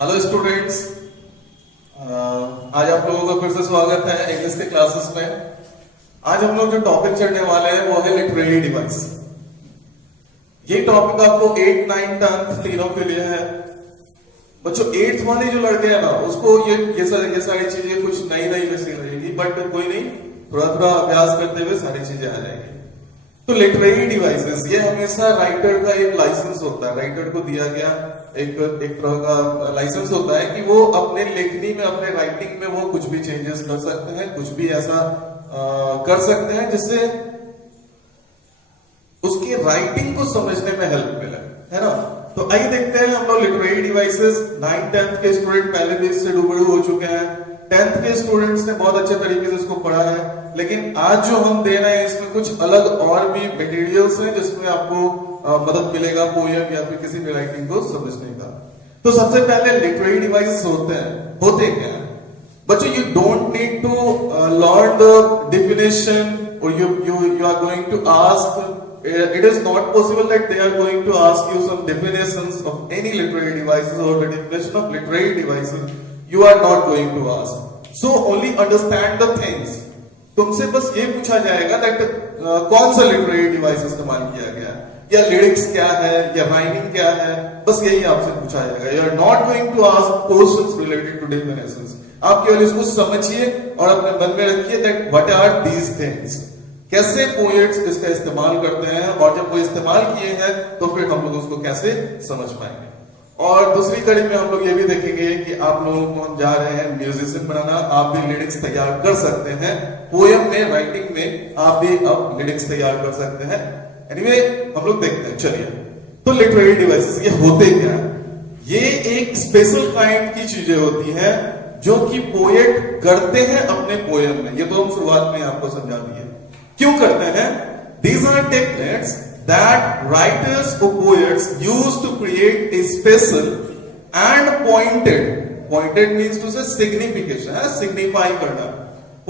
Hello students, आज आप लोगों का फिर से स्वागत है इंग्लिश के क्लासेस में। आज हम लोग जो टॉपिक चढ़ने वाले हैं वो है लिटरेरी डिवाइस। ये टॉपिक आपको 8, 9, 10 तीनों के लिए है। बच्चों 8th वाले जो लड़के हैं ना, उसको ये सारी चीजें कुछ नई वैसी लगेगी, बट कोई नहीं, थोड़ा थोड़ा अभ्यास करते हुए सारी चीजें आ जाएंगी। तो लिटरेरी डिवाइसेस ये हमेशा राइटर का एक लाइसेंस होता है। राइटर को दिया गया एक तरह का लाइसेंस होता है कि वो अपने लेखनी में, अपने राइटिंग में वो कुछ भी चेंजेस कर सकते हैं, कुछ भी ऐसा कर सकते हैं जिससे उसकी राइटिंग को समझने में हेल्प मिले, है ना। तो आइए देखते हैं हम लोग लिटरेरी डिवाइसेस। 9th 10th के स्टूडेंट पहले भी इससे रूबरू हो चुके हैं। 10th के स्टूडेंट्स ने बहुत अच्छे तरीके से इसको पढ़ा है, लेकिन आज जो हम दे रहे हैं इसमें कुछ अलग और भी मटेरियल्स हैं जिसमें आपको मदद मिलेगा पोयम या फिर किसी भी राइटिंग को समझने का। तो सबसे पहले लिटरेरी डिवाइसेस होते क्या है बच्चों? You don't need to learn the definition, और you are going to ask, it is not possible that they are going to ask you some definitions of any literary devices or the definition of literary devices. You are not going to ask. So only understand the things. तुमसे बस ये पूछा जाएगा that कौन सा literary device इस्तेमाल किया गया है, या लिरिक्स क्या है, या राइमिंग क्या है, बस यही आपसे पूछा जाएगा। You are not going to ask questions related to definitions. आप केवल इसको समझिए और अपने मन में रखिए that what are these things, कैसे पोएट्स इसका इस्तेमाल करते हैं, और जब वो इस्तेमाल किए हैं तो फिर हम लोग उसको कैसे समझ पाएंगे। और दूसरी कड़ी में हम लोग ये भी देखेंगे कि आप लोगों को हम जा रहे हैं म्यूजिशियन बनाना। आप भी लिरिक्स तैयार कर सकते हैं, पोएम में, राइटिंग में आप भी अब लिरिक्स तैयार कर सकते हैं। एनीवे हम लोग देखते हैं, चलिए। तो लिटरेरी डिवाइसेस ये होते क्या है? ये एक स्पेशल काइंड की चीजें होती हैं जो कि पोएट करते हैं अपने पोएम में। ये तो हम शुरुआत में आपको समझा दिए क्यों करते हैं। These are techniques that writers or poets use to create a special and pointed means to say signification, signify करना,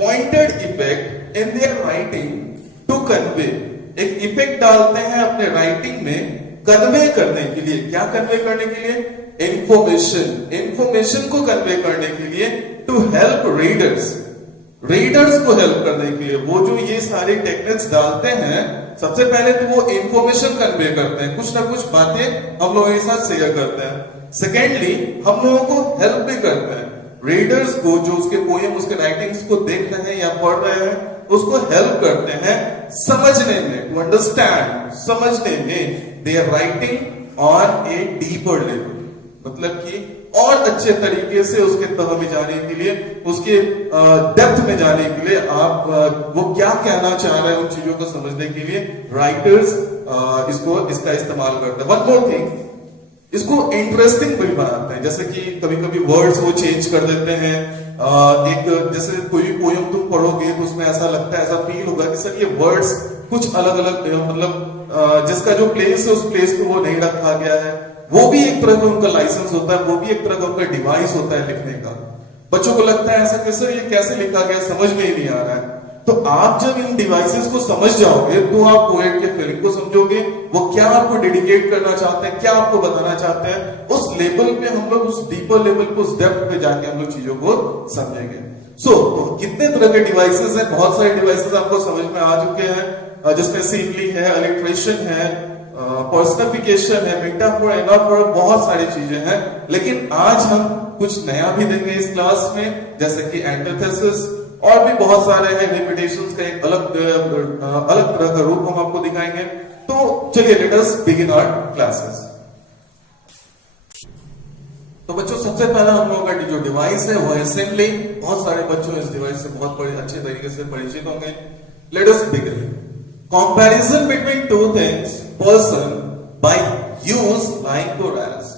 pointed effect in their writing to convey। एक इफेक्ट डालते हैं अपने राइटिंग में कन्वे करने के लिए। क्या कन्वे करने के लिए? इंफॉर्मेशन को कन्वे करने के लिए, टू हेल्प रीडर्स को हेल्प करने के लिए। वो जो ये सारे टेक्निक्स डालते हैं, सबसे पहले तो वो इंफॉर्मेशन कन्वे करते हैं, कुछ ना कुछ बातें हम लोगों के साथ शेयर करते हैं। सेकेंडली हम लोगों को हेल्प भी करते हैं, रीडर्स को जो उसके पोएम, उसके राइटिंग्स को देख रहे हैं या पढ़ रहे हैं, उसको हेल्प करते हैं समझने में, टू अंडरस्टैंड, समझने में there writing on a deeper level. मतलब कि और अच्छे तरीके से उसके तह में जाने के लिए, उसके डेप्थ में जाने के लिए, आप वो क्या कहना चाह रहे हैं उन चीजों को समझने के लिए राइटर्स इसका इस्तेमाल करते हैं। वन मोर थिंग, इसको इंटरेस्टिंग भी बनाते हैं। जैसे कि कभी कभी वर्ड्स वो चेंज कर देते हैं। एक जैसे कोई भी पोयम तुम पढ़ोगे तो उसमें ऐसा लगता है, ऐसा फील होगा कि सर ये वर्ड्स कुछ अलग अलग, मतलब जिसका जो प्लेस है उस प्लेस पे वो नहीं रखा गया है। वो भी एक तरह का उनका लाइसेंस होता है, वो भी एक तरह का उनका डिवाइस होता है लिखने का। बच्चों को लगता है ऐसा कैसे, ये कैसे लिखा गया, समझ में ही नहीं आ रहा है। तो आप जब इन डिवाइसेस को समझ जाओगे तो आप पोएट के फीलिंग को समझोगे, वो क्या आपको डेडिकेट करना चाहते हैं, क्या आपको बताना चाहते हैं। उस लेवल पे हम लोग, उस डीपर लेवल पे, उस डेप्थ पे जाके हम लोग चीजों को समझेंगे। तो कितने तरह के डिवाइसेस हैं? बहुत सारे डिवाइसेस आपको समझ में आ चुके हैं, जिसमें सिंपली है, अलिट्रेशन है, पर्सनिफिकेशन है, मेटाफोर, एनाफोर, बहुत सारी चीजें हैं। लेकिन आज हम कुछ नया भी देंगे इस क्लास में, जैसे कि एंटीथेसिस, और भी बहुत सारे हैं। रिपीटेशंस का एक अलग तरह का रूप हम आपको दिखाएंगे। तो चलिए, let us begin our classes. तो बच्चों सबसे पहला हम लोगों का जो डिवाइस है वो है असेंबली। बहुत सारे बच्चों इस डिवाइस से बहुत बड़े अच्छे तरीके से परिचित होंगे। Late us begin. Comparison between two things, person by use like or as।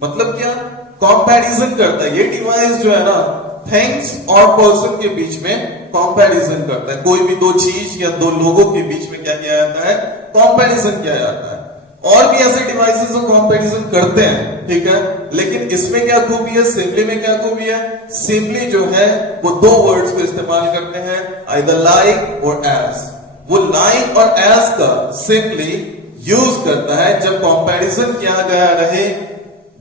मतलब क्या? कंपैरिजन करता है ये डिवाइस जो है ना, थिंग्स और पर्सन के बीच में कंपैरिजन करता है। कोई भी दो चीज या दो लोगों के बीच में क्या किया जाता है? कंपैरिजन किया जाता है। और भी ऐसे डिवाइसेस जो कंपैरिजन करते हैं, ठीक है। लेकिन इसमें क्या खूबी है, सिंपली में क्या खूबी है? सिंपली जो है वो दो वर्ड्स को इस्तेमाल करते हैं, आइदर लाइक और एज। वो लाइक और एज का सिंपली यूज करता है जब कंपैरिजन किया गया रहे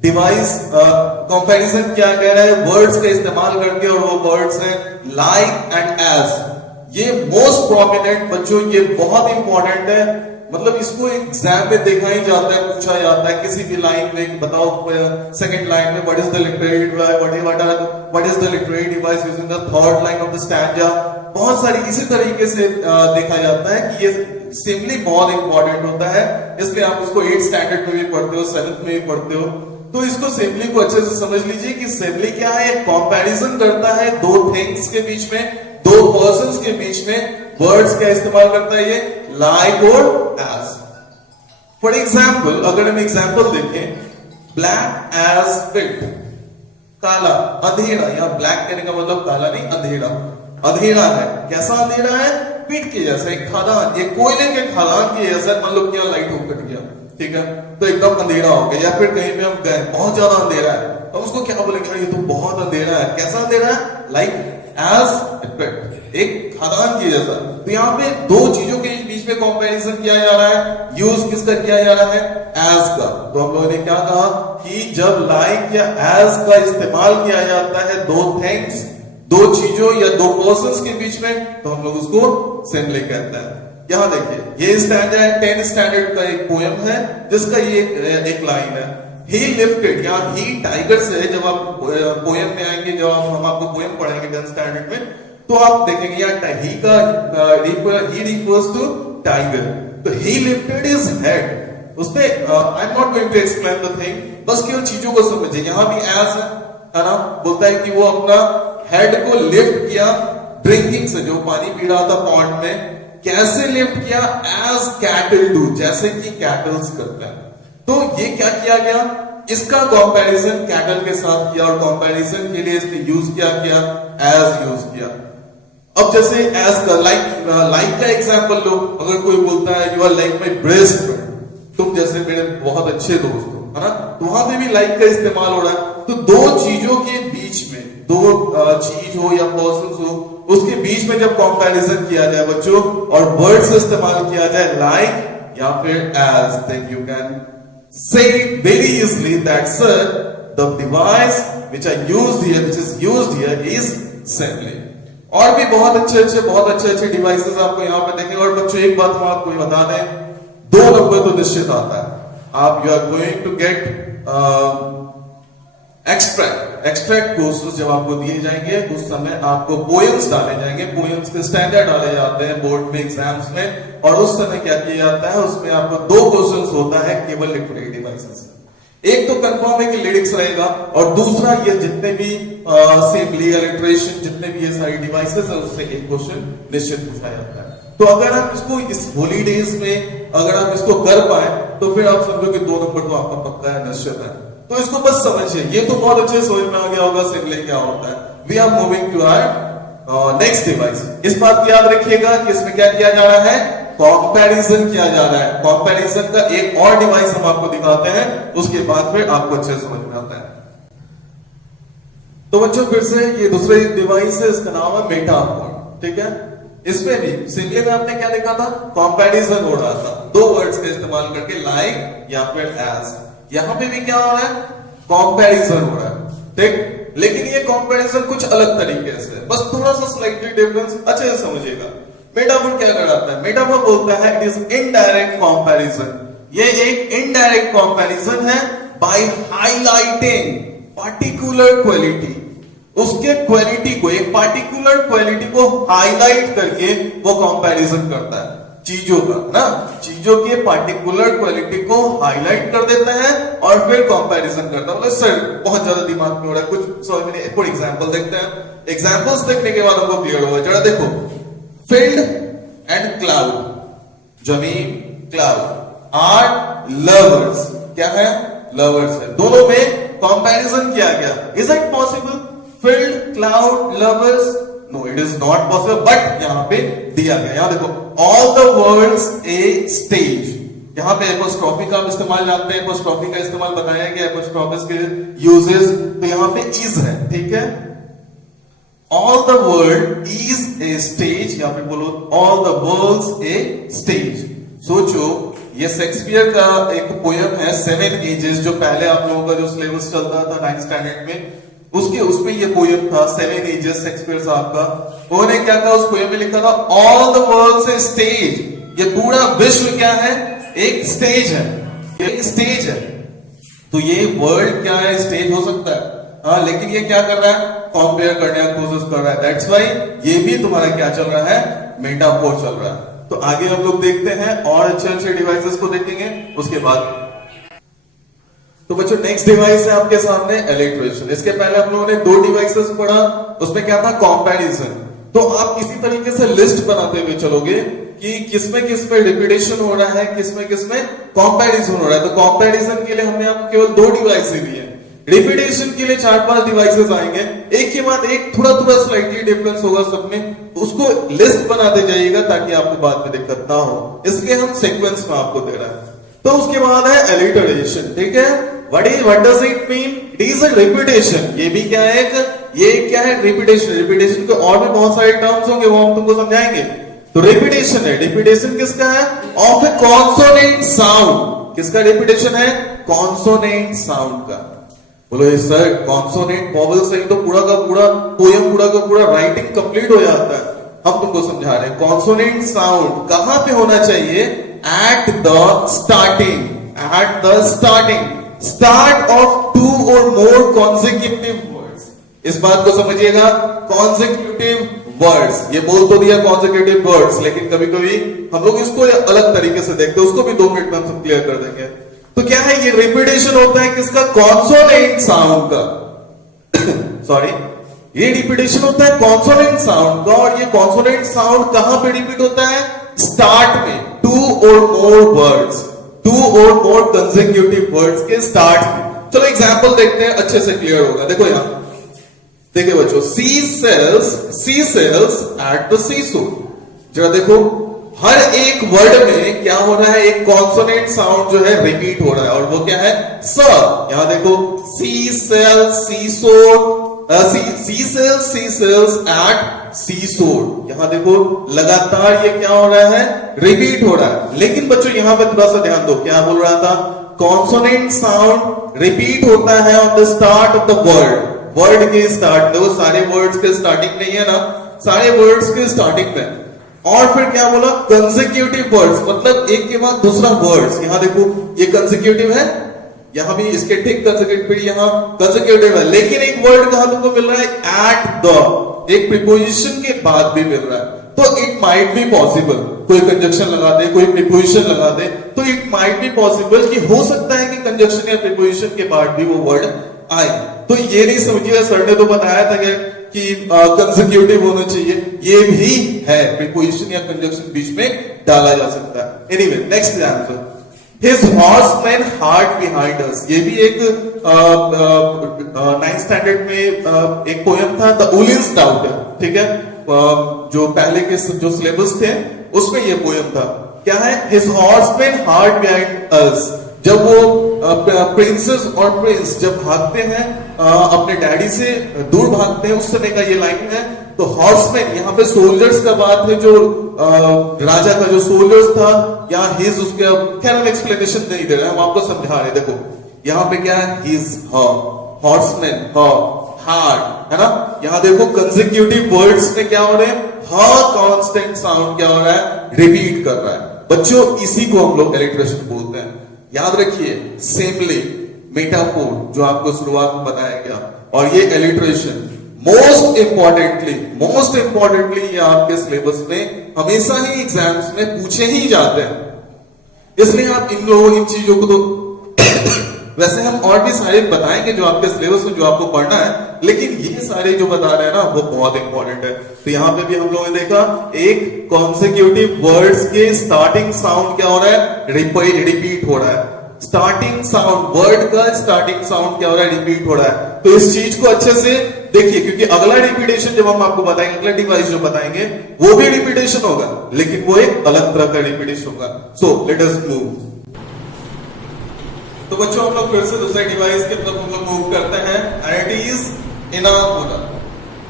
डिवाइस कंपैरिजन क्या कह रहा है, वर्ड्स का इस्तेमाल करके, और वो वर्ड्स हैं लाइक एंड एज। ये मोस्ट प्रोमिनेंट बच्चों, ये बहुत इंपॉर्टेंट है, मतलब इसको एग्जाम में देखा ही जाता है, पूछा जाता है किसी भी लाइन में, बताओ सेकंड लाइन में what is the literary what is the literary device using the third line of the stanza. बहुत सारी इसी तरीके से देखा जाता है कि ये सिंपली बहुत इंपॉर्टेंट होता है, इसलिए आप इसको 8th स्टैंडर्ड में भी पढ़ते हो, 7th में भी पढ़ते हो। तो इसको सिंपली को अच्छे से समझ लीजिए कि सिंपली क्या है, कंपैरिजन करता है दो थिंग्स के बीच में, दो पर्संस के बीच में। वर्ड्स का इस्तेमाल करता है ये लाइक और एज। फॉर एग्जाम्पल, अगर हम एग्जाम्पल देखें, ब्लैक एज पिट, काला, अंधेरा, या ब्लैक कहने का मतलब काला नहीं, अंधेरा, अंधेरा है। कैसा अंधेरा है, पीट के जैसा, एक खदान, एक कोयले के खदान के जैसा, मान लो क्या लाइट हो कट गया, ठीक है, तो एकदम अंधेरा हो गया। या फिर कहीं पे हम गए, बहुत ज्यादा अंधेरा है, तो उसको क्या बोलेंगे, ये तो बहुत अंधेरा है। कैसा अंधेरा है, लाइक एज पिट, एक खदान की जैसा। तो यहाँ पे दो चीजों के बीच में कंपैरिजन किया जा रहा है, यूज किसका किया जा रहा है, एज का। तो हम लोगों ने क्या कहा कि जब लाइक या एज का इस्तेमाल किया जाता है दो थिंग्स, दो चीजों या दो पर्संस के बीच में, तो हम लोग उसको सिंपली कहते हैं। यहां देखिए, ये स्टैंडर्ड है, 10th स्टैंडर्ड का एक पोयम है, जिसका ये एक लाइन है, ही लिफ्टेड, या ही टाइगर से है। जब आप पोयम में आएंगे, जब हम आपको पोयम पढ़ाएंगे 10th स्टैंडर्ड में, तो आप देखेंगे यार ही का ही रिफर्स टू टाइगर। तो ही लिफ्टेड हिज हेड, उसमें I am not going to explain the thing, बस केवल चीजों को समझिए। यहां भी एज है ना, बोलता है कि वो अपना हेड को लिफ्ट किया ड्रिंकिंग से, जो पानी पी रहा था पॉन्ड में, कैसे लिफ्ट किया, एज कैटल डू, जैसे कि कैटल्स करते हैं। तो ये क्या किया गया, इसका कंपैरिजन कैटल के साथ किया, और कंपैरिजन के लिए इसने यूज किया एज यूज किया। अब जैसे एज का लाइक का एग्जांपल लो, अगर कोई बोलता है you are like my best friend, तुम जैसे मेरे बहुत अच्छे दोस्त हो, है ना, तो वहां पे भी लाइक का इस्तेमाल हो रहा है। तो दो चीजों के बीच में, दो चीज हो या पर्सन हो, उसके बीच में जब कंपैरिजन किया जाए बच्चों, और वर्ड्स इस्तेमाल किया जाए लाइक या फिर age, then you can say very easily that sir, the device which I used here, which is used here, is simply। और भी बहुत अच्छे डिवाइसेस आपको यहाँ पे देखेंगे। और बच्चों एक बात हम आपको बता दें, 2 नंबर तो निश्चित आता है। आप you are going to get extract courses जब आपको दिए जाएंगे, उस समय आपको पोएम्स डाले जाएंगे, पोएम्स के स्टैंडर्ड डाले जाते हैं बोर्ड में, एग्जाम्स में, और उस समय क्या किया जाता है, उसमें आपको 2 क्वेश्चंस होता है केवल लिटरेरी डिवाइसेस। एक तो कंफर्म है कि लिरिक्स रहेगा, और दूसरा ये जितने भी सिंपली अलिटरेशन, जितने भी ये सारी डिवाइसेस है, उससे एक क्वेश्चन निश्चित पूछा जाता है। तो अगर आप इसको इस हॉलीडेज में अगर आप इसको कर पाए, तो फिर आप समझो कि 2 नंबर तो आपका पक्का है, निश्चित है। तो इसको बस समझिए, ये तो बहुत अच्छे समझ में आ गया होगा सिंपली क्या होता है। We are moving to our next device. इस बात को याद रखिएगा कि इसमें क्या किया जा रहा है, कंपैरिजन किया जा रहा है। कंपैरिजन का एक और डिवाइस हम आपको दिखाते हैं, उसके बाद फिर आपको अच्छे समझ में आता है। तो बच्चों फिर से ये दूसरे डिवाइस है, इसका नाम है मेटाफोर, ठीक है। इसमें भी सिंपली में आपने क्या देखा था, कंपैरिजन हो रहा था 2 वर्ड्स का इस्तेमाल करके, लाइक या फिर एज। यहां पे भी क्या हो रहा है, कंपैरिजन हो रहा है, ठीक। लेकिन ये कंपैरिजन कुछ अलग तरीके से, बस थोड़ा सा स्लाइटली डिफरेंस अच्छे से समझिएगा। मेटाफोर क्या कराता है, मेटाफोर बोलता है इट इज इनडायरेक्ट कंपैरिजन। ये एक इनडायरेक्ट कंपैरिजन है बाय हाईलाइटिंग पार्टिकुलर क्वालिटी, उसके क्वालिटी को, एक पार्टिकुलर क्वालिटी को हाईलाइट करके वो कंपैरिजन करता है चीजों का ना, चीजों के पार्टिकुलर क्वालिटी को हाईलाइट कर देता है और फिर कंपैरिजन करता है। मतलब सर बहुत ज्यादा दिमाग में हो रहा है कुछ समझ में नहीं। फॉर एग्जांपल देखते हैं, एग्जांपल्स देखने के बाद हमको क्लियर होगा। जरा देखो, फील्ड एंड क्लाउड, जमीन क्लाउड आर लवर्स, क्या है, लवर्स है। दोनों में कंपैरिजन किया गया। Is it possible, field cloud lovers? No it is not possible, but यहां पे दिया गया। यहां देखो, all the world's a stage, यहां पे एपोस्ट्रोफी का इस्तेमाल जानते हैं, एपोस्ट्रोफी का इस्तेमाल बताया गया, एपोस्ट्रोफिस के यूजेस। तो यहां पे इज है, ठीक है। All the world is a stage, या फिर बोलो all the world's a stage. सोचो ये शेक्सपियर का एक पोयम है 7 एजेस, जो पहले आप लोगों का जो सिलेबस चलता था 9th स्टैंडर्ड में, उसके उसमें ये पोयम था 7 एजेस शेक्सपियर साहब का। उन्होंने क्या कहा उस पोयम में लिखा था, ऑल द वर्ल्ड से स्टेज, ये पूरा विश्व क्या है, एक स्टेज है, एक स्टेज है। तो ये वर्ल्ड क्या है, स्टेज हो सकता है, हाँ, लेकिन ये क्या कर रहा है, कंपेयर करने का कोशिश कर रहा है। दैट्स व्हाई ये भी तुम्हारा क्या चल रहा है, मेटाफोर चल रहा है। तो आगे हम लोग देखते हैं और अच्छे अच्छे डिवाइसेस को देखेंगे उसके बाद। तो बच्चों नेक्स्ट डिवाइस है आपके सामने इलेक्ट्रेशन। इसके पहले हम लोगों ने 2 डिवाइसेस पढ़ा, उसमें क्या था, कंपैरिजन। तो आप इसी तरीके से लिस्ट बनाते हुए चलोगे कि किसमें किसमें रिपीटेशन हो रहा है, किसमें किसमें कंपैरिजन हो रहा है। तो कंपैरिजन के लिए हमने आपको केवल 2 डिवाइस दिए हैं, रिपीटेशन के लिए 4-5 डिवाइसेस आएंगे, एक के बाद एक, थोड़ा थोड़ा स्लाइटली डिफरेंस होगा सब में, उसको लिस्ट बनाते जाइएगा ताकि आपको बाद में दिक्कत ना हो, इसलिए हम सीक्वेंस में आपको दे रहे हैं। तो उसके बाद है एलिटरेशन, ठीक है। What does it mean, it is a repetition. ये भी क्या है, ये क्या है, रिपीटेशन। रिपीटेशन के और भी बहुत सारे टर्म्स होंगे, वो हम तुमको समझाएंगे। तो रिपीटेशन है, रिपीटेशन किसका है, ऑफ ए कॉन्सोनेंट साउंड। किसका रिपीटेशन है, कॉन्सोनेंट साउंड का। बोलो ये सर कॉन्सोनेंट वॉवल से ही तो पूरा का पूरा पोयम, पूरा का पूरा राइटिंग कंप्लीट हो जाता है। हम तुमको समझा रहे हैं कॉन्सोनेंट साउंड कहां पे होना चाहिए, at the starting, at the starting, start of 2 और मोर कॉन्सेक्यूटिव वर्ड्स। इस बात को समझिएगा, कॉन्सेक्यूटिव वर्ड्स, ये बोल तो दिया कॉन्सेक्यूटिव वर्ड्स, लेकिन कभी कभी हम लोग इसको अलग तरीके से देखते हैं, उसको भी 2 मिनट में हम सब क्लियर कर देंगे। तो क्या है, ये रिपीटेशन होता है किसका, कॉन्सोनेंट साउंड का सॉरी, ये रिपीटेशन होता है कॉन्सोनेंट साउंड का। और ये कॉन्सोनेंट साउंड कहां पे रिपीट होता है, स्टार्ट में, 2 और मोर वर्ड्स, 2 और मोर कंसेक्यूटिव वर्ड्स के स्टार्ट में। चलो एग्जांपल देखते हैं, अच्छे से क्लियर होगा। देखो यहां देखिए बच्चों, सी सेल्स एट द सीशोर। जरा देखो, हर एक वर्ड में क्या हो रहा है, एक कॉन्सोनेंट साउंड जो है रिपीट हो रहा है, और वो क्या है, स। यहां देखो, सी सेल्स सीसोर, सी सेल्स एट सीसोर। यहां देखो लगातार ये क्या हो रहा है, रिपीट हो रहा है। लेकिन बच्चों यहां पे थोड़ा सा ध्यान दो, क्या बोल रहा था, कॉन्सोनेंट साउंड रिपीट होता है on the start of the word, word के स्टार्ट। देखो सारे वर्ड्स के स्टार्टिंग नहीं है ना, सारे वर्ड्स के स्टार्टिंग में। और फिर क्या बोला, कंसेक्यूटिव वर्ड्स, मतलब एक के बाद दूसरा वर्ड्स। यहां देखो ये कंसेक्यूटिव है, यहां भी इसके ठीक कंसेक्यूटिव, यहां कंसेक्यूटिव है, लेकिन एक वर्ड कहां तुमको मिल रहा है, एट द, एक प्रीपोजिशन के बाद भी मिल रहा है। तो इट माइट बी पॉसिबल, कोई कंजक्शन लगा दे, कोई प्रीपोजिशन लगा दे, तो इट माइट बी पॉसिबल कि हो सकता है कि कंजक्शन या प्रीपोजिशन के बाद भी वो वर्ड आए। तो ये नहीं समझिएगा सर ने तो बताया था कि कंसेक्यूटिव होना चाहिए, ये भी है, प्रीपोजिशन या कंजक्शन बीच में डाला जा सकता है। Anyway next answer, his horseman heart behind us. ये भी एक 9th स्टैंडर्ड में एक पोयम था, द उलिन्स डाउट, ठीक है, जो पहले के जो सिलेबस थे उसमें ये पोयम था। क्या है, his horseman heart behind us. जब वो प्रिंसेस और प्रिंस जब भागते हैं अपने डैडी से दूर भागते हैं, उस समय का ये लाइन है। तो हॉर्समैन यहाँ पे सोल्जर्स का बात है, जो राजा का जो सोल्जर्स था, यहाँ हिज, उसके खैर हम एक्सप्लेनेशन नहीं दे रहे, हम आपको समझा रहे। देखो यहाँ पे क्या है, हिज, हॉर्समैन, हार्ट, है ना। यहाँ देखो कंसेक्यूटिव वर्ड्स में क्या हो रहे हैं, कांस्टेंट साउंड क्या हो रहा है, रिपीट कर रहा है। बच्चों इसी को हम लोग एलिट्रेशन बोलते हैं। याद रखिए, सेमली, मेटाफोर जो आपको शुरुआत में बताया गया, और ये एलिट्रेशन मोस्ट इंपॉर्टेंटली ये आपके सिलेबस में हमेशा ही एग्जाम्स में पूछे ही जाते हैं। इसलिए आप इन लोगों इन चीजों को तो वैसे हम और भी सारे बताएंगे जो आपके सिलेबस में जो आपको पढ़ना है, लेकिन ये सारे जो बता रहे हैं ना वो बहुत इंपॉर्टेंट है। तो यहाँ पे भी हम लोगों ने देखा, एक कॉन्सेक्यूटिव वर्ड्स के स्टार्टिंग साउंड क्या हो रहा है, रिपीट हो रहा है। स्टार्टिंग साउंड, वर्ड का स्टार्टिंग साउंड क्या हो रहा है, रिपीट हो रहा है। तो इस चीज को अच्छे से देखिए, क्योंकि अगला रिपीटेशन जब हम आपको बताएंगे, अगला डिवाइस जो बताएंगे वो भी रिपीटेशन होगा, लेकिन वो एक अलग तरह का रिपीटेशन होगा। So let us move. तो बच्चों हम लोग फिर से दूसरे डिवाइस की तरफ हम लोग मूव करते हैं, एंड इट इज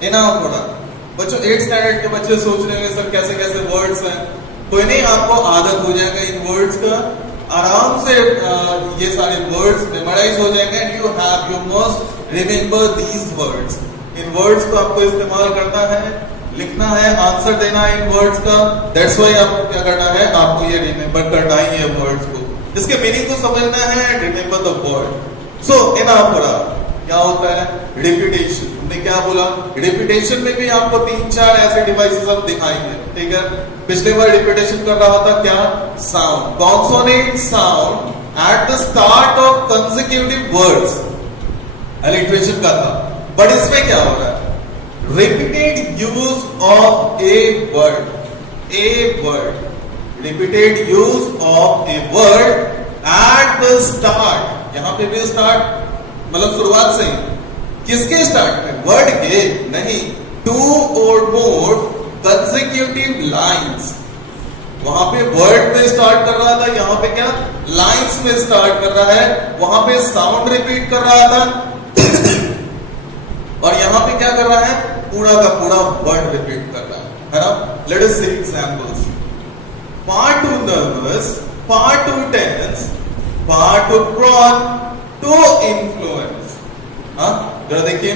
इनाफोरा। बच्चों 8th स्टैंडर्ड के बच्चे सोच रहे होंगे सर कैसे कैसे वर्ड्स हैं। कोई नहीं, आपको आदत हो जाएगा इन वर्ड्स का, आराम से ये सारे वर्ड्स मेमोराइज हो जाएंगे and you must remember these words. In words को आपको इस्तेमाल करना है, लिखना है, आंसर देना है इन वर्ड्स का। दैट्स व्हाई आपको क्या करना है, आपको ये रिमेंबर करना ही है वर्ड्स को, इसके मीनिंग को समझना है, remember the word. So anaphora क्या होता है, रिपीटेशन। हमने क्या बोला, रिपीटेशन में भी आपको 3-4 ऐसे डिवाइसेस हम दिखाएंगे, ठीक है। पिछले बार रिपीटेशन कर रहा था क्या, sound, consonant sound at the start of consecutive words, alliteration का था। बट इसमें क्या हो रहा है, repeated use of a word, repeated use of a word at the start. यहां पे भी स्टार्ट मतलब शुरुआत से ही, किसके स्टार्ट में, वर्ड के नहीं, 2 और more consecutive lines। वहां पे वर्ड में स्टार्ट कर रहा था, यहां पे क्या, लाइंस में स्टार्ट कर रहा है। वहां पे साउंड रिपीट कर रहा था और यहां पे क्या कर रहा है, पूरा का पूरा वर्ड रिपीट कर रहा है ना। Let us see examples. Part 2 nervous, part 2 tense, part 2 prone, to influence. जरा देखिए,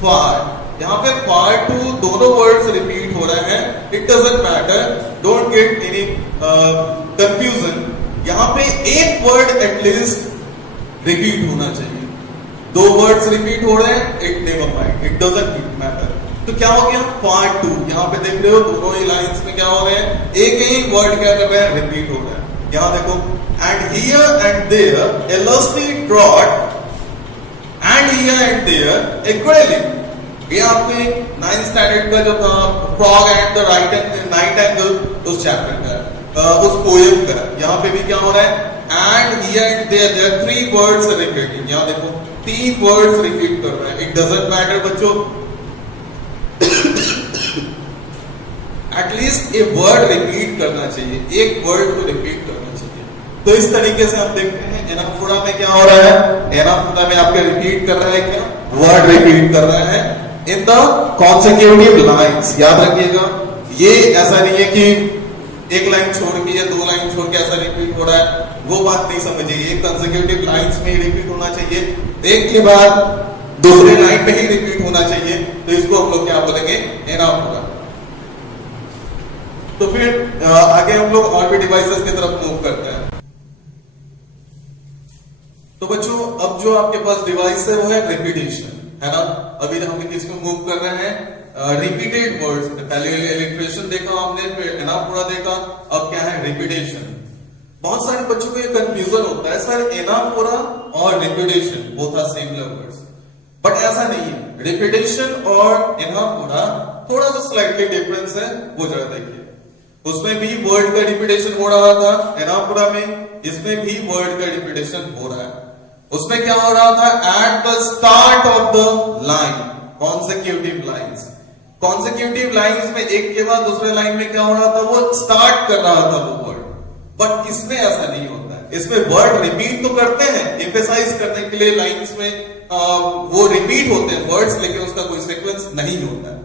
फार, यहां पे पार्ट 2 दोनों वर्ड्स रिपीट हो रहे हैं। It doesn't matter, don't get any confusion. यहां पे एक वर्ड एटलीस्ट रिपीट होना चाहिए। 2 वर्ड्स रिपीट हो रहे हैं, it never mind, it doesn't matter. तो क्या हो गया, पार्ट 2, यहां पे देख रहे हो दोनों ही लाइंस में क्या हो रहे हैं, एक ही वर्ड क्या कर रहे हैं, रिपीट हो रहा है। यहां देखो, and here and there a lusty trot, and here and there a grayling। ये आपने 9th स्टैंडर्ड का जो था frog and the night angle, उस चैप्टर का, उस पोएम का। यहां पे भी क्या हो रहा है, and here and there are 3 words repeating। यहां देखो 3 words रिपीट कर रहे हैं। इट डजंट मैटर बच्चों, एटलीस्ट ए वर्ड रिपीट करना चाहिए, एक वर्ड को रिपीट करना चाहिए। तो इस तरीके से हम देखते हैं एनाफोरा में क्या हो रहा है, एनाफोरा में आपके रिपीट कर रहा है, क्या वर्ड रिपीट कर रहा है इन द कॉन्सेक्यूटिव लाइंस। याद रखिएगा, ये ऐसा नहीं है कि एक लाइन छोड़ के या 2 लाइन छोड़ के ऐसा रिपीट हो रहा है, वो बात नहीं समझिए। ये कंसेक्यूटिव लाइंस में ही रिपीट होना चाहिए, एक के बाद दूसरे लाइन में ही रिपीट होना चाहिए। तो इसको हम लोग क्या बोलेंगे, एनाफोरा। तो फिर आगे हम लोग और भी डिवाइसेस की तरफ मूव करते हैं। तो बच्चों, अब जो आपके पास डिवाइस है वो है रिपीटेशन, है ना। अभी हम किसको मूव कर रहे हैं, रिपीटेड वर्ड्स। पहले इलिट्रेशन देखा हमने, फिर एनाफोरा देखा, अब क्या है, रिपीटेशन। बहुत सारे बच्चों को ये कंफ्यूजन होता है, सर एनाफोरा और repetition both are similar words, but ऐसा नहीं है। रिपीटेशन और एनाफोरा थोड़ा सा स्लाइटली डिफरेंस है, वो जरा देखिए। उसमें भी वर्ड का रिपीटेशन हो रहा था एनाफोरा में, इसमें भी वर्ड का रिपीटेशन हो रहा है। उसमें क्या हो रहा था, at the start of the line, consecutive lines. Consecutive lines में एक के बाद दूसरे लाइन में क्या हो रहा था, वो स्टार्ट कर रहा था वो वर्ड। बट इसमें ऐसा नहीं होता है, इसमें वर्ड रिपीट तो करते हैं एम्फेसाइज करने के लिए, लाइंस में वो रिपीट होते हैं वर्ड्स, लेकिन उसका कोई सीक्वेंस नहीं होता है।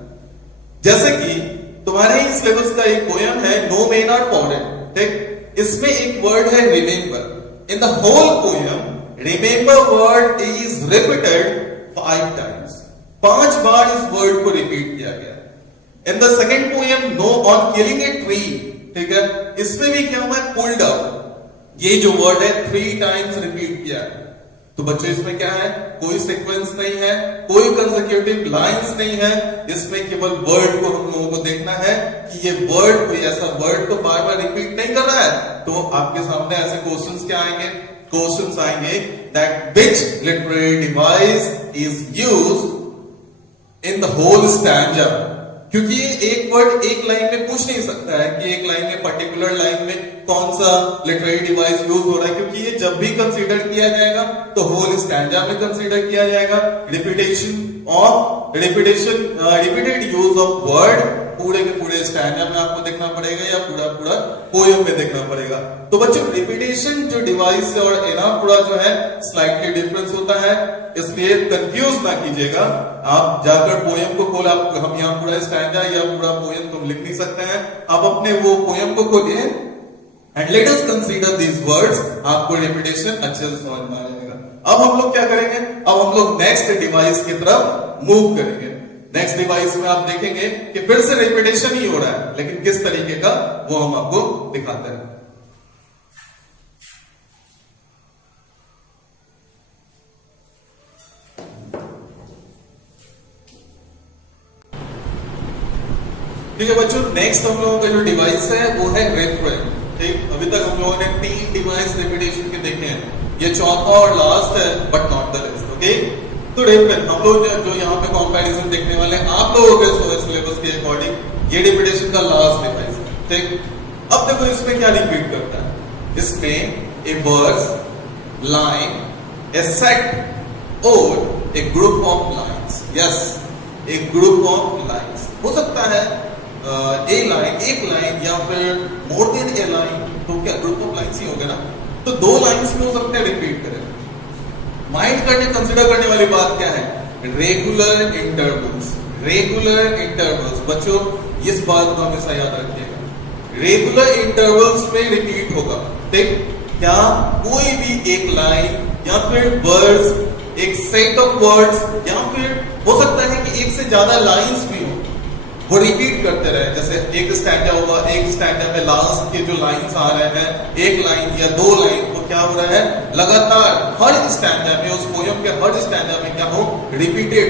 जैसे कि तुम्हारे ही सिलेबस का एक पोयम है, नो मेन आर फॉरेन, ठीक, इसमें एक वर्ड है remember. In the whole poem remember word is repeated 5 times, 5 बार इस वर्ड को रिपीट किया गया। In the second poem, no on killing a tree, ठीक है, इसमें भी क्या हुआ है, पुल्ड आउट, ये जो वर्ड है 3 टाइम्स रिपीट किया है। तो बच्चों इसमें क्या है, कोई सीक्वेंस नहीं है, कोई कंसेक्यूटिव लाइंस नहीं है, इसमें केवल वर्ड को हम लोगों को देखना है कि ये वर्ड कोई ऐसा वर्ड तो बार बार रिपीट नहीं कर रहा है। तो आपके सामने ऐसे क्वेश्चंस क्या आएंगे, क्वेश्चंस आएंगे that which literary device is used in the whole stanza. क्योंकि ये एक वर्ड एक लाइन में पूछ नहीं सकता है कि एक लाइन में, पर्टिकुलर लाइन में कौन सा लिटरेरी डिवाइस यूज हो रहा है, क्योंकि ये जब भी कंसीडर किया जाएगा तो होल स्टैंजा में कंसीडर किया जाएगा। रिपीटेड यूज ऑफ वर्ड पूरे के पूरे स्टैंजा में आपको देखना पड़ेगा या पूरा पूरा पोयम में देखना पड़ेगा। तो बच्चों रिपीटेशन जो डिवाइस है और एनाफोरा जो है स्लाइटली डिफरेंस होता है, इसलिए कंफ्यूज ना कीजिएगा। आप जाकर पोयम को खोल, आप हम यहाँ पूरा स्टैंजा या पूरा पोयम तुम लिख नहीं सकते हैं, आप अपने वो पोयम को खोलिए and let us consider these words, आपको रेपिटेशन अच्छे से समझ में आ जाएगा। अब हम लोग क्या करेंगे, अब हम लोग नेक्स्ट डिवाइस की तरफ मूव करेंगे। नेक्स्ट डिवाइस में आप देखेंगे कि फिर से रेपिटेशन ही हो रहा है, लेकिन किस तरीके का वो हम आपको दिखाते हैं। ठीक है बच्चों, नेक्स्ट हम लोगों का जो डिवाइस है वो है रेफरेंस। ठीक, अभी तक हम लोगों ने 3 डिवाइस रेपिटेशन के देखे हैं, ये चौथा और लास्ट है, बट नॉट द लेस्ट। ओके, तो रेफरेंस हम लोग जो यहाँ पे कंपैरिजन देखने वाले हैं आप लोगों के सिलेबस के अकॉर्डिंग, ये रेपिटेशन का लास्ट डिवाइस है। ठीक, अब देखो इसमें क्या रिपीट करता है, इसमें ए वर्स, लाइन, ए सेट और ए ग्रुप ऑफ लाइंस। यस, एक ग्रुप ऑफ लाइंस हो सकता है, ए लाइन, एक लाइन, या फिर मोर देन ए लाइन, तो क्या ग्रुप ऑफ लाइंस ही हो गया ना। तो 2 लाइंस में हो सकते हैं रिपीट करें। माइंड करने, कंसिडर करने वाली बात क्या है, रेगुलर इंटरवल्स। रेगुलर इंटरवल्स बच्चों इस बात को हमेशा याद रखिएगा, रेगुलर इंटरवल्स में रिपीट होगा। ठीक, क्या कोई भी एक लाइन या फिर वर्ड्स, एक सेट ऑफ वर्ड्स, या फिर हो सकता है कि एक से ज्यादा लाइंस भी हो, वो रिपीट करते रहे। जैसे एक स्टैंडा होगा, एक स्टैंडा में लास्ट के जो लाइंस आ रहे हैं, एक लाइन या 2 लाइन, तो क्या हो रहा है, लगातार हर स्टैंडा में, उस पोयम के हर स्टैंडा में क्या हो, रिपीटेड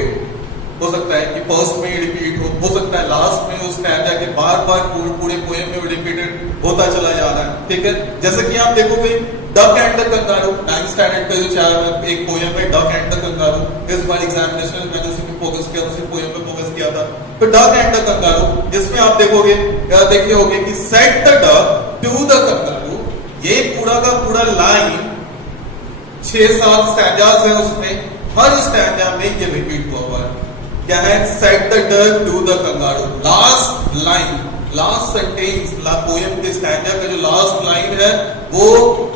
हो सकता है कि फर्स्ट में रिपीट हो सकता है लास्ट में उस स्टैंडा के बार बार पूरे पोयम में रिपीटेड होता चला जा रहा है। ठीक है, जैसे कि आप देखोगे duck and the kangaroo, 9th standard का जो 4 एक पोयम है डक एंड द कंगारू, इस बार एग्जामिनेशन में मैंने उसी पे फोकस किया, उसी पोयम पे फोकस किया था। तो डक एंड द कंगारू, इसमें आप देखोगे, देखे होगे कि set the duck to the kangaroo, ये पूरा का पूरा लाइन 6-7 स्टैंजास है, उसमें हर स्टैंजा में ये रिपीट हुआ है। क्या है, set the duck to the kangaroo, last line, last sentence, poem के स्टैंजा का जो लास्ट लाइन है वो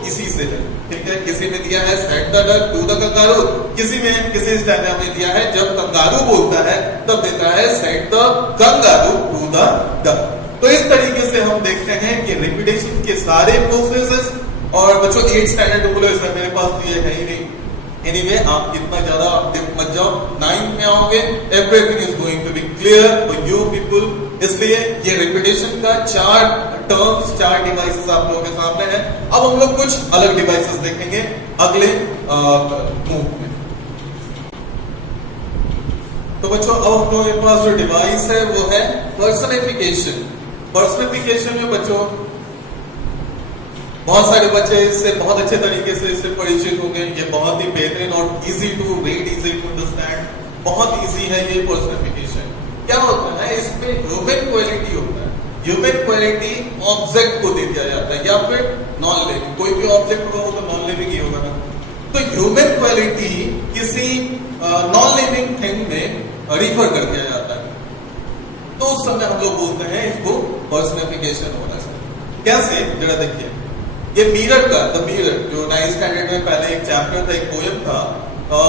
इसी से है। ठीक है, किसी में दिया है set the duck to the kangaroo, किसी स्टैंजा में दिया है जब कंगारू बोलता है तब देता है set the kangaroo to the duck. तो इस तरीके से हम देखते हैं कि रिपीटेशन के सारे प्रोसेसेस, और बच्चों 8th स्टैंडर्ड बोलो इसमें मेरे पास तो ये है ही नहीं। एनीवे, आप इतना ज्यादा मत जाओ, 9th में आओगे everything is going to be clear for you people. इसलिए ये रिपीटेशन का 4 टर्म्स, 4 डिवाइसेस आप लोगों के सामने हैं। अब हम लोग कुछ अलग डिवाइसेस देखेंगे अगले मूव में। तो बच्चों अब हम लोगों के पास जो डिवाइस है वो है पर्सनिफिकेशन। पर्सनिफिकेशन में बच्चों बहुत सारे बच्चे इससे बहुत अच्छे तरीके से इससे परिचित होंगे। ये बहुत ही बेहतरीन और easy to read, easy to understand, बहुत इजी है ये पर्सनिफिकेशन। क्या होता है, इसमें ह्यूमन क्वालिटी होता है। ह्यूमन क्वालिटी ऑब्जेक्ट को दे दिया जाता है, या फिर नॉन लिविंग, कोई भी ऑब्जेक्ट होगा वो तो नॉन लिविंग ही होगा ना। तो ह्यूमन क्वालिटी किसी नॉन लिविंग थिंग में रिफर कर दिया जाता है, तो उस समय हम लोग बोलते हैं इसको पर्सनिफिकेशन होना चाहिए। कैसे, जरा देखिए, ये मिरर का, द मिरर जो 9th स्टैंडर्ड में पहले एक चैप्टर था, एक पोयम था,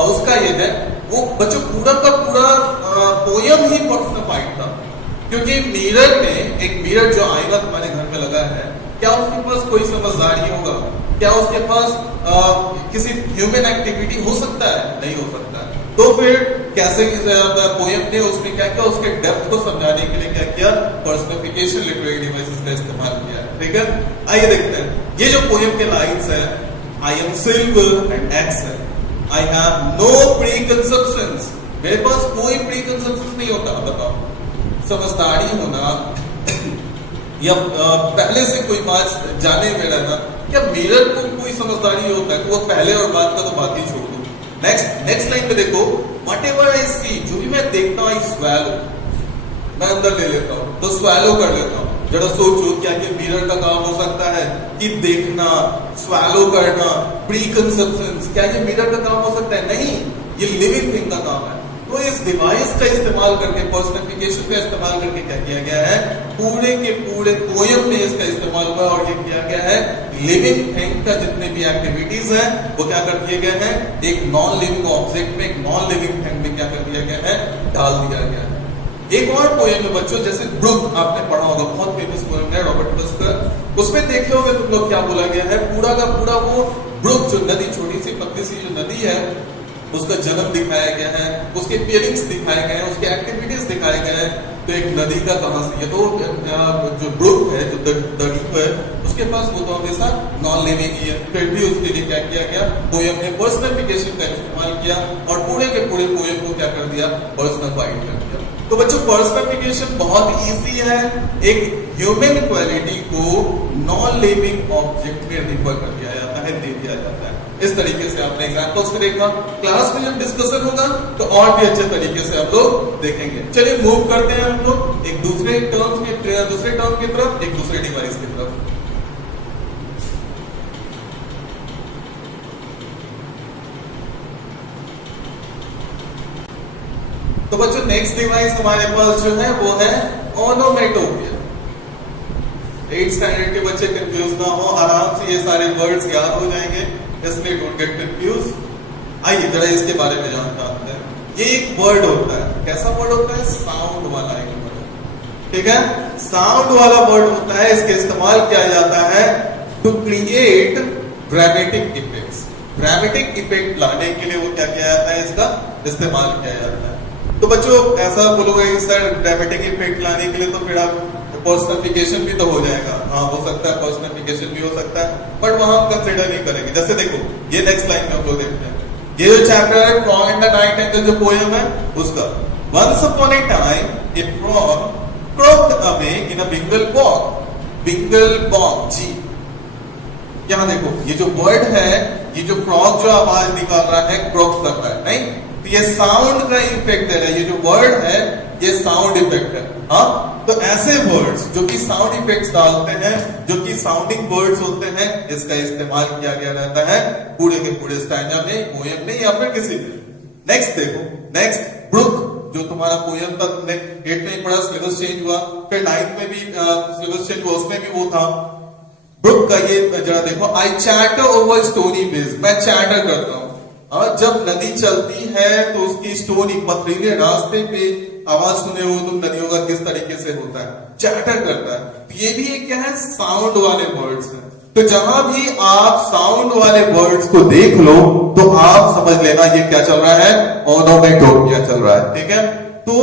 उसका ये है, वो बच्चों पूरा का पूरा पोयम ही पर्सनिफाइड था। क्योंकि मिरर में, एक मिरर जो आईना तुम्हारे घर में लगा है, क्या उसके पास कोई समझदारी होगा, क्या उसके पास किसी ह्यूमन एक्टिविटी हो सकता है, नहीं हो सकता। तो फिर कैसे पोयम ने उसमें क्या किया, उसके डेप्थ को समझाने के लिए क्या किया, पर्सनिफिकेशन लिटरेरी डिवाइसेस का इस्तेमाल किया। ठीक है, आइए देखते हैं ये जो पोयम के लाइंस है, I am silver and exact, I have no preconceptions, मेरे पास कोई प्रीकंसेप्शंस नहीं होता। बताओ, समझदारी होना या पहले से कोई बात जाने में रहना, क्या मिरर को कोई समझदारी होता है? तो वो पहले और बाद का तो बात ही छोड़ दो। नेक्स्ट लाइन में देखो, व्हाटएवर आई सी, जो भी मैं देखता हूं, आई स्वैलो, मैं अंदर ले लेता हूं, तो स्वैलो कर लेता हूं। जरा सोचो, क्या ये मिरर का काम हो सकता है कि देखना, स्वैलो करना, प्रीकंसेप्शंस, क्या ये मिरर का काम हो सकता है? नहीं, ये लिविंग थिंग का काम है। तो इस डिवाइस का इस्तेमाल करके, पर्सनिफिकेशन का इस्तेमाल करके क्या किया गया है, पूरे के पूरे पोयम में इसका इस्तेमाल हुआ, और ये किया गया है लिविंग थिंग का जितने भी एक्टिविटीज हैं वो क्या कर दिए गए हैं, एक नॉन लिविंग ऑब्जेक्ट में, एक नॉन लिविंग थिंग में क्या कर दिया गया है, डाल दिया गया है। एक और पोएम है बच्चों, जैसे ब्रुक आपने पढ़ा होगा, बहुत फेमस पोएम है रॉबर्ट ब्रस्ट का, उसमें देख लोगे तुम लोग क्या बोला गया है, पूरा का पूरा वो ब्रुक जो नदी, छोटी सी पतली सी जो नदी है, उसका जन्म दिखाया गया है, उसके फीलिंग्स दिखाए गए हैं, उसके एक्टिविटीज दिखाए गए हैं। तो एक नदी का कहां से, ये तो जो ब्रुक है, जो दरिया है, उसके पास वो तो हमेशा नॉन लिविंग ही है, फिर भी उसके लिए क्या किया गया, पोएम ने पर्सनिफिकेशन का इस्तेमाल किया और पूरे के पूरे पोएम को क्या कर दिया, पर्सनिफाइड कर दिया। तो बच्चों पर्सनिफिकेशन बहुत इजी है, एक ह्यूमन क्वालिटी को नॉन लिविंग ऑब्जेक्ट में रिफर कर दिया जाता है, दे दिया जाता है। इस तरीके से आपने एग्जांपल्स में देखा, क्लास में जब डिस्कशन होगा तो और भी अच्छे तरीके से आप लोग देखेंगे। चलिए मूव करते हैं हम लोग एक दूसरे टर्म की तरफ, एक दूसरे डिवाइस की तरफ। तो बच्चों नेक्स्ट डिवाइस हमारे पास जो है वो है ओनोमेटोपिया। 8th स्टैंडर्ड के बच्चे कंफ्यूज ना हो, आराम से ये सारे वर्ड्स याद हो जाएंगे, इसलिए डोंट गेट कंफ्यूज। आइए जरा इसके बारे में जानते हैं। ये एक वर्ड होता है, कैसा वर्ड होता है, साउंड वाला एक वर्ड, ठीक है, साउंड वाला वर्ड होता है। इसके इस्तेमाल किया जाता है to create dramatic effects. Dramatic effect लाने के लिए वो क्या किया जाता है, इसका इस्तेमाल किया जाता है। तो बच्चों ऐसा बोलोगे सर ड्रामेटिक इफेक्ट लाने के लिए तो फिर आप पर्सनिफिकेशन भी तो हो जाएगा, हाँ हो सकता है, पर्सनिफिकेशन भी हो सकता है, बट वहां हम कंसिडर नहीं करेंगे। जैसे देखो ये नेक्स्ट लाइन में हम लोग देखते हैं, ये जो चैप्टर है frog and the nightingale जो पोएम है उसका, once upon a time a frog croaked away in a Bingle Bog जी। यहां देखो ये जो वर्ड है, ये जो फ्रॉग जो आवाज निकाल रहा है, क्रॉक कर रहा है, नहीं, तो ये साउंड का इफेक्ट है, ये जो वर्ड है ये साउंड इफेक्ट है। हाँ, तो ऐसे वर्ड्स जो कि साउंड इफेक्ट्स डालते हैं, जो कि साउंडिंग वर्ड्स होते हैं, इसका इस्तेमाल किया गया रहता है पूरे के पूरे स्टैंजा में, पोएम में या फिर किसी में। नेक्स्ट देखो, नेक्स्ट ब्रुक, जो तुम्हारा पोएम था, तुमने 8th में पढ़ा, सिलेबस चेंज हुआ, फिर 9th में भी सिलेबस चेंज हुआ, उसमें भी वो था ब्रुक का। ये जरा देखो, आई चैटर ओवर स्टोरी बेस, मैं चैटर करता हूं। जब नदी चलती है तो उसकी स्टोरी, पथरीले रास्ते पे आवाज सुने हो तुम नदियों का किस तरीके से होता है, चैटर करता है। तो ये भी एक क्या है, साउंड वाले वर्ड्स है। तो जहां भी आप साउंड वाले वर्ड्स को देख लो तो आप समझ लेना ये क्या चल रहा है, ओनोमेटोपिया चल रहा है, ठीक है। तो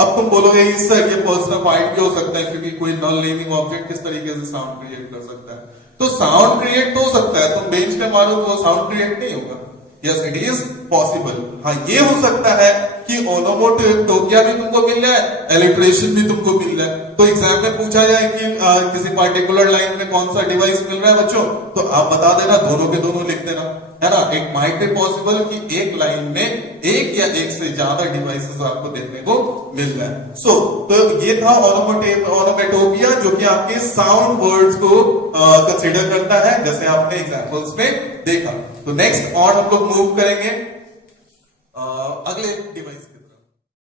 अब तुम बोलोगे सर ये पर्सनिफाइड भी हो सकता है, क्योंकि कोई नॉन लिविंग ऑब्जेक्ट किस तरीके से साउंड क्रिएट कर सकता है। तो साउंड क्रिएट तो हो सकता है, तुम बेंच पे मारो तो साउंड क्रिएट नहीं होगा। Yes it is possible. हाँ ये हो सकता है कि ओनोमेटोपिया भी तुमको मिल जाए, एलिट्रेशन भी तुमको मिल जाए। तो एग्जाम में पूछा जाए कि किसी पार्टिकुलर लाइन में कौन सा डिवाइस मिल रहा है बच्चों, तो आप बता देना, दोनों के दोनों लिख देना, है ना। एक माइट बी पॉसिबल कि एक लाइन में एक या एक से ज्यादा डिवाइसेस आपको देखने को मिल रहा है। सो तो ये था ओनोमेटोपिया, जो कि आपके साउंड वर्ड्स को कंसीडर करता है, जैसे आपने एग्जांपल्स में देखा। तो नेक्स्ट और हम लोग मूव करेंगे अगले डिवाइस।